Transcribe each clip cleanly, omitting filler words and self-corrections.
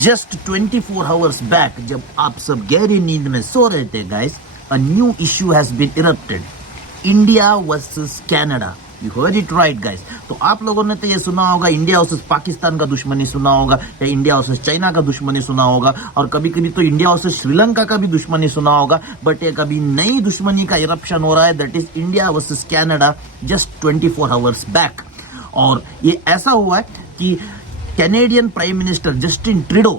Just 24 hours back जब आप सब गहरी नींद में सो रहे थे guys, a new issue has been erupted, India versus Canada. You heard it right guys. तो आप लोगों ने तो ये सुना होगा इंडिया वर्सेस पाकिस्तान का दुश्मनी सुना होगा, या इंडिया वर्सेस चाइना का दुश्मनी सुना होगा, और कभी कभी तो इंडिया वर्सेस श्रीलंका का भी दुश्मनी सुना होगा। बट ये कभी नई दुश्मनी का इरप्शन हो रहा है, that is India versus Canada just 24 hours back. और ये ऐसा हुआ है कि Canadian prime minister Justin Trudeau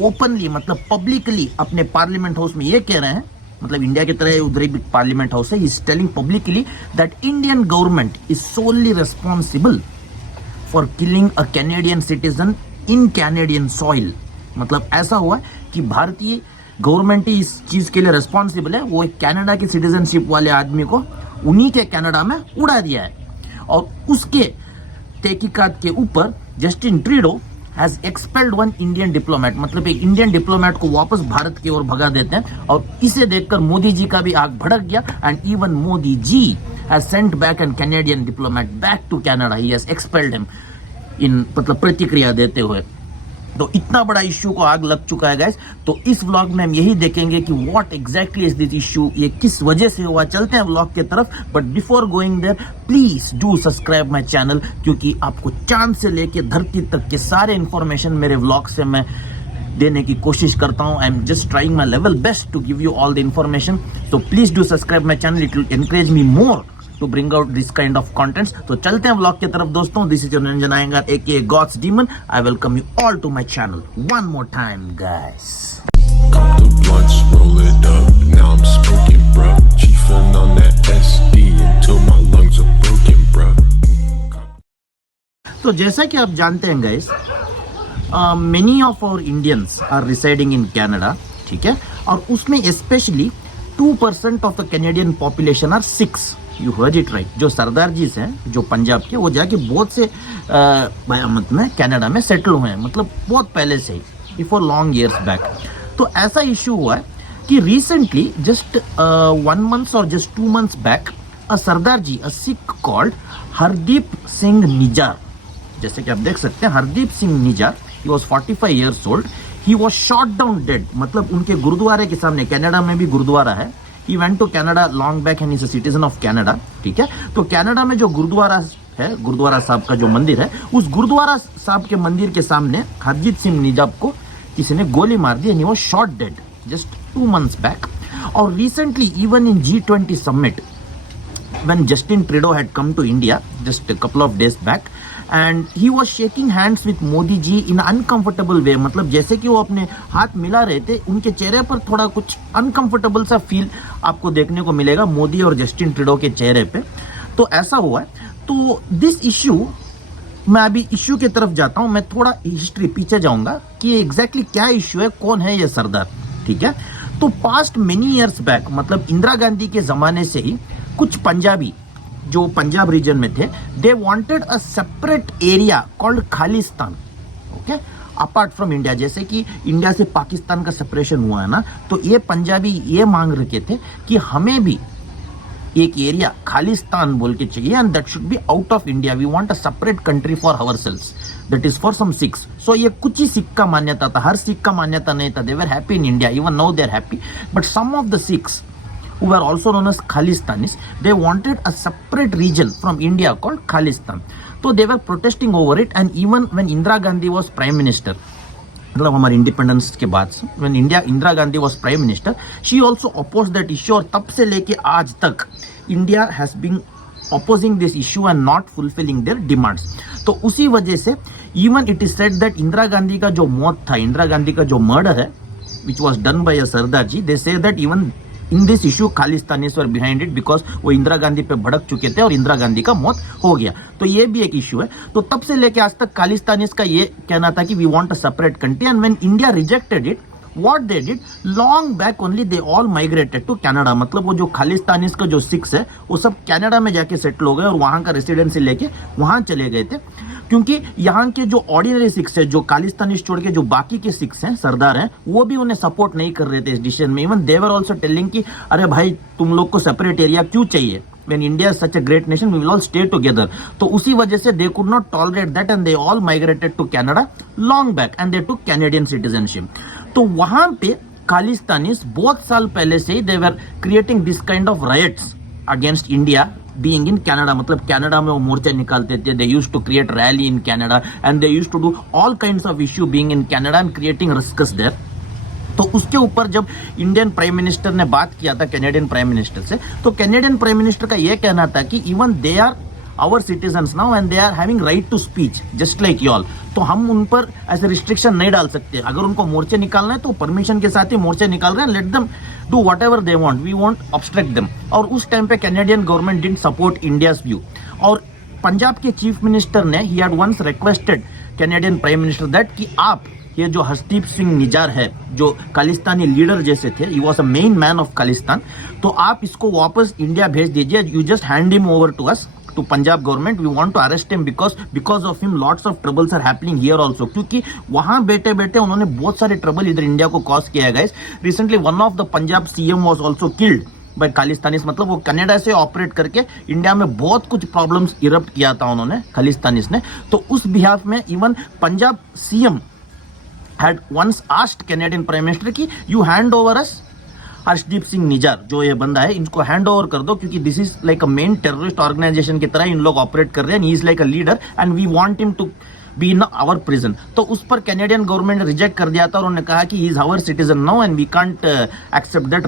openly, मतलब पब्लिकली अपने पार्लियामेंट हाउस में ये कह रहे हैं, मतलब इंडिया की तरह उधर भी पार्लियामेंट हाउस है, he is telling publicly that Indian government is solely responsible for killing a Canadian citizen in Canadian soil. मतलब ऐसा हुआ है कि भारतीय गवर्नमेंट ही इस चीज के लिए रिस्पॉन्सिबल है, वो एक कनाडा की सिटीजनशिप वाले आदमी को उन्हीं के कनाडा में उड़ा दिया है। और उसके तहकीकात के ऊपर Justin Trudeau has expelled one Indian diplomat, मतलब एक इंडियन डिप्लोमेट को वापस भारत की ओर भगा देते हैं। और इसे देखकर मोदी जी का भी आग भड़क गया, and even Modi ji has sent back an Canadian diplomat back to Canada. He has expelled him in, मतलब प्रतिक्रिया देते हुए। तो इतना बड़ा इश्यू को आग लग चुका है गाइस। तो इस व्लॉग में हम यही देखेंगे कि what exactly is this issue, ये किस वजह से हुआ। चलते हैं व्लॉग के तरफ, but before going there please do subscribe my channel, क्योंकि आपको चांद से लेके धरती तक के सारे इंफॉर्मेशन मेरे व्लॉग से मैं देने की कोशिश करता हूं। I am just trying my level best to give you all the information. So please do subscribe my channel, it will encourage me more to bring out this kind of contents. तो चलते हैं vlog की तरफ दोस्तों। This is your Niranjan Iyengar aka God's Demon. I welcome you all to my channel one more time guys. Got the blunts, roll it up, now I'm smoking, bruh. Chiefin' on that SD until my lungs are broken, bruh. तो जैसा कि आप जानते हैं guys, many of our Indians are residing in Canada, ठीक है, और उसमें specially 2% of the Canadian population are Sikhs. You heard it right. जो सरदार जी हैं जो पंजाब के, वो जाके बहुत से बयामत में कनाडा में सेटल हुए हैं, मतलब बहुत पहले से ही, बिफोर लॉन्ग ईयर्स बैक। तो ऐसा इशू हुआ है कि रिसेंटली जस्ट 1 month और जस्ट 2 months बैक, अ सरदार जी, अ सिख कॉल्ड हरदीप सिंह निजार, जैसे कि आप देख सकते हैं Hardeep Singh Nizar, he was 45 years old, he was shot down dead. मतलब उनके गुरुद्वारे के सामने, कनाडा में भी गुरुद्वारा है, he went to Canada long back and he's a citizen of Canada, ठीक है। तो कनाडा में जो गुरुद्वारा है, गुरुद्वारा साहब का जो मंदिर है, उस गुरुद्वारा साहब के मंदिर के सामने हरदीप सिंह निजाब को किसी ने गोली मार दी, and he was shot dead just 2 months back. और recently even in G20 summit when Justin Trudeau had come to India just a couple of days back, and he was shaking hands with Modi ji in an uncomfortable way, मतलब जैसे कि वो अपने हाथ मिला रहे थे, उनके चेहरे पर थोड़ा कुछ अनकंफर्टेबल सा फील आपको देखने को मिलेगा मोदी और जस्टिन ट्रूडो के चेहरे पे। तो ऐसा हुआ है। तो दिस इश्यू, मैं अभी इश्यू की तरफ जाता हूं, मैं थोड़ा हिस्ट्री पीछे जाऊंगा कि एग्जैक्टली क्या इश्यू है, कौन है ये सरदार, ठीक है। तो पास्ट मेनी ईयर्स बैक, मतलब इंदिरा गांधी के जमाने से ही कुछ पंजाबी जो पंजाब रीजन में थे, they wanted a separate area called Khalistan, okay, apart from India. जैसे कि इंडिया से पाकिस्तान का सेपरेशन हुआ है ना, तो ये पंजाबी ये मांग रखे थे कि हमें भी एक एरिया खालिस्तान बोल के चाहिए, and that should be out of India. We want a separate country for ourselves, that is for some Sikhs. So ये कुछ ही सिख का मान्यता था, हर सिख का मान्यता नहीं था। They were happy in India, even now they are happy, but some of the Sikhs who were also known as Khalistanis, they wanted a separate region from India called Khalistan. So they were protesting over it, and even when Indira Gandhi was prime minister, मतलब हमारे independence के बाद से, when Indira Gandhi was prime minister, she also opposed that issue, और तब से लेके आज तक India has been opposing this issue and not fulfilling their demands. तो उसी वजह से even it is said that Indira Gandhi का जो मौत था, इंदिरा गांधी का जो मर्डर है, which was done by a Sardar ji, they say that even in this issue Khalistanis were behind it, because वो इंदिरा गांधी पे भड़क चुके थे और इंदिरा गांधी का मौत हो गया। तो ये भी एक इश्यू है। तो तब से लेके आज तक खालिस्तानीज का ये कहना था कि we want a separate country, and when India rejected it, what they did, long back only they all migrated to Canada. मतलब वो जो खालिस्तानीज का जो सिख्स है, वो सब कनाडा में जाके सेटल हो गए और वहां का रेसिडेंसी लेके वहां चले गए थे, क्योंकि यहाँ के जो ऑर्डिनरी सिख्स है, जो खालिस्तानीज छोड़ के जो बाकी के सिख्स हैं, सरदार हैं, वो भी उन्हें सपोर्ट नहीं कर रहे थे इस डिसीजन में। Even they were also telling कि अरे भाई तुम लोग को सेपरेट एरिया क्यों चाहिए, when India is such a great nation, we will all stay together. तो उसी वजह से they could not tolerate that and they all migrated to Canada long back and they took Canadian citizenship. तो वहां पे खालिस्तानीज बहुत साल पहले से ही they were creating this kind of riots against India being in Canada. मतलब कनाडा में वो मोर्चे निकालते थे. They used to create rally in Canada and they used to do all kinds of issue being in Canada and creating ruckus there. तो उसके ऊपर जब इंडियन प्राइम मिनिस्टर ने बात किया था कैनेडियन प्राइम मिनिस्टर से, तो कैनेडियन प्राइम मिनिस्टर का यह कहना था कि even they are our citizens now and they are having right to speech just like you all. तो हम उन पर ऐसे रिस्ट्रिक्शन नहीं डाल सकते. अगर उनको मोर्चे निकालना है तो परमिशन के साथ ही मोर्चे निकाल रहे हैं. Let them do whatever they want, we want obstruct them. और उस टाइम पे Canadian government didn't support India's view. और पंजाब के चीफ मिनिस्टर ने he had once requested Canadian prime minister that कि आप ये जो हरदीप सिंह निजार है जो खालिस्तानी लीडर जैसे थे, he was a main man of Khalistan, तो आप इसको वापस इंडिया भेज दीजिए. You just hand him over to us, to Punjab government. We want to arrest him because of him lots of troubles are happening here also. क्योंकि वहां बैठे बैठे उन्होंने बहुत सारे ट्रबल इधर इंडिया को कॉज किया है guys. Recently one of the Punjab CM was also killed by Khalistanis. मतलब वो कनाडा से ऑपरेट करके इंडिया में बहुत कुछ प्रॉब्लम्स इरप्ट किया था उन्होंने खालिस्तानीज ने. तो उस बिहाफ में even Punjab CM had once asked Canadian Prime Minister कि you hand over us Harshdeep Singh Nizar, जो ये बंदा है इनको हैंड ओवर कर दो क्योंकि this is like a main terrorist organization की तरह इन लोग ऑपरेट कर रहे हैं. He is like a leader and we want him to be in our prison. तो उस पर कैनेडियन गवर्नमेंट ने रिजेक्ट कर दिया था और उन्होंने कहा कि he is our citizen now and we can't accept that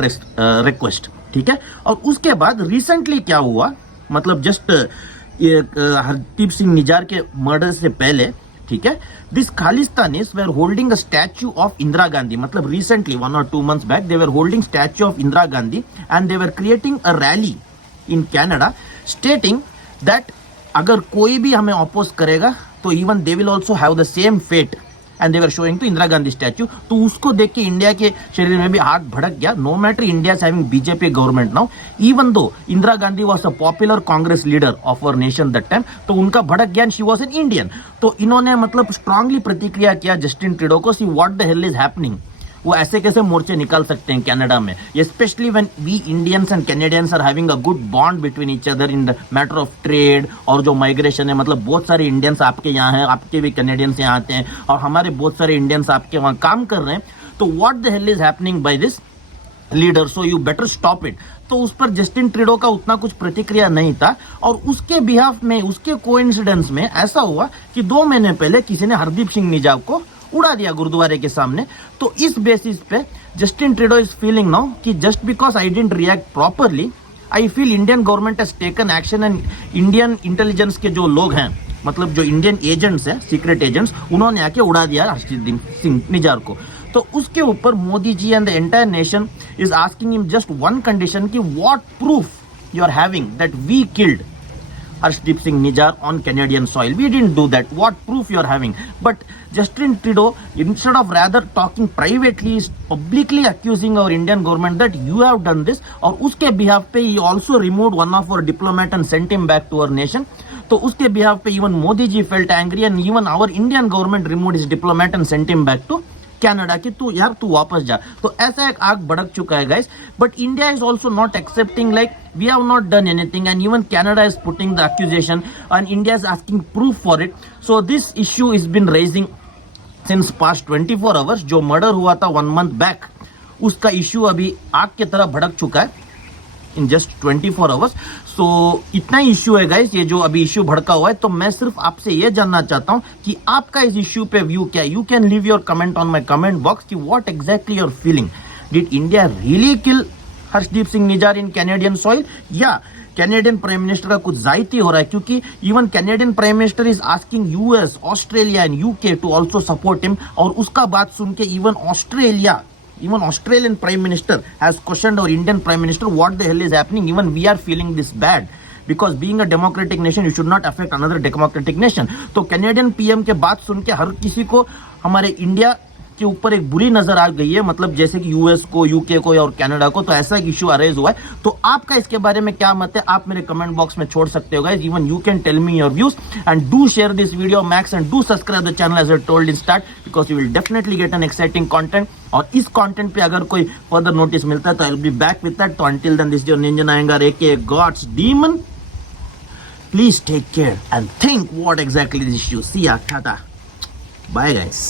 request. ठीक है. और उसके बाद रिसेंटली क्या हुआ, मतलब जस्ट हरदीप सिंह निजार के मर्डर से पहले, ठीक है, this Khalistanis were holding a statue of Indira Gandhi. मतलब recently 1 or 2 months back they were holding statue of Indira Gandhi and they were creating a rally in Canada stating that अगर कोई भी हमें अपोज करेगा तो even they will also have the same fate and they were showing to Indira Gandhi statue. तो उसको देख के इंडिया के शरीर में भी आग भड़क गया. No matter India is having BJP government now, even though Indira Gandhi was a popular Congress leader of our nation that time. तो उनका भड़क गया and she was an Indian. तो इन्होंने मतलब स्ट्रांगली प्रतिक्रिया किया जस्टिन ट्रूडो को, see what the hell is happening. वो ऐसे कैसे मोर्चे निकाल सकते हैं कनाडा में, specially when we Indians and Canadians are having a good bond between each other in the matter of trade और जो माइग्रेशन है. मतलब बहुत सारे इंडियंस आपके यहाँ हैं, आपके भी कैनेडियंस यहाँ आते हैं और हमारे बहुत सारे इंडियंस आपके वहाँ काम कर रहे हैं. तो what the hell is happening by this leader, so you better stop it. तो उस पर जस्टिन ट्रूडो का उतना कुछ प्रतिक्रिया नहीं था. और उसके बिहाफ में, उसके कोइंसिडेंस में ऐसा हुआ कि 2 महीने पहले किसी ने हरदीप सिंह निजार को उड़ा दिया गुरुद्वारे के सामने. तो इस बेसिस पे Justin Trudeau is feeling now कि just because I didn't react properly, I feel Indian government has taken action and Indian intelligence के जो लोग हैं, मतलब जो इंडियन एजेंट्स हैं, सीक्रेट एजेंट्स, उन्होंने आके उड़ा दिया हरदीप सिंह निजार को. तो उसके ऊपर Modi ji and the entire nation is asking him just one condition कि what proof you are having that we killed Harshdeep Singh Nijar on Canadian soil. We didn't do that. What proof you are having? But Justin Trudeau, instead of rather talking privately, is publicly accusing our Indian government that you have done this. और उसके behalf पे he also removed one of our diplomat and sent him back to our nation. तो उसके behalf पे even Modi ji felt angry and even our Indian government removed his diplomat and sent him back to Canada की तू यार तू वापस जा. तो ऐसा एक आग भड़क चुका है guys. But India is also not accepting, like we have not done anything and even Canada is putting the accusation and India is asking proof for it. So this issue is been raising since past 24 hours. जो murder हुआ था 1 month back, उसका issue अभी आग की तरह भड़क चुका है इन जस्ट 24 आवर्स. सो इतना ही इश्यू है गाइस, ये जो अभी इश्यू भड़का हुआ है. तो मैं सिर्फ आपसे ये जानना चाहता हूं कि आपका इस इश्यू पे व्यू क्या है. You can leave your comment on my comment box कि what exactly your feeling. Did India really kill Hardeep Singh Nijjar in Canadian soil, या कैनेडियन प्राइम मिनिस्टर का कुछ जायती हो रहा है? क्योंकि even Canadian prime minister is asking US, Australia and UK to also support him. और उसका बात सुन के even Australian Prime Minister has questioned our Indian Prime Minister, what the hell is happening? Even we are feeling this bad because being a democratic nation, you should not affect another democratic nation. तो Canadian PM के बात सुन के हर किसी को हमारे India इसके ऊपर एक बुरी नजर आ गई है, मतलब जैसे कि यूएस को, यूके को और कनाडा को, तो ऐसा एक इश्यू अरेज हुआ है। तो आपका इसके बारे में क्या मत है, आप मेरे कमेंट बॉक्स में छोड़ सकते हो guys. Even you can tell me your views and do share this video max and do subscribe the channel as I told in start, because you will definitely get an exciting content. और इस content पे अगर कोई further notice मिलता है तो I will be back with that. तो until then, this your ninja नायंगर aka God's demon. Please take care and think what exactly this issue. See ya, tata. Bye guys.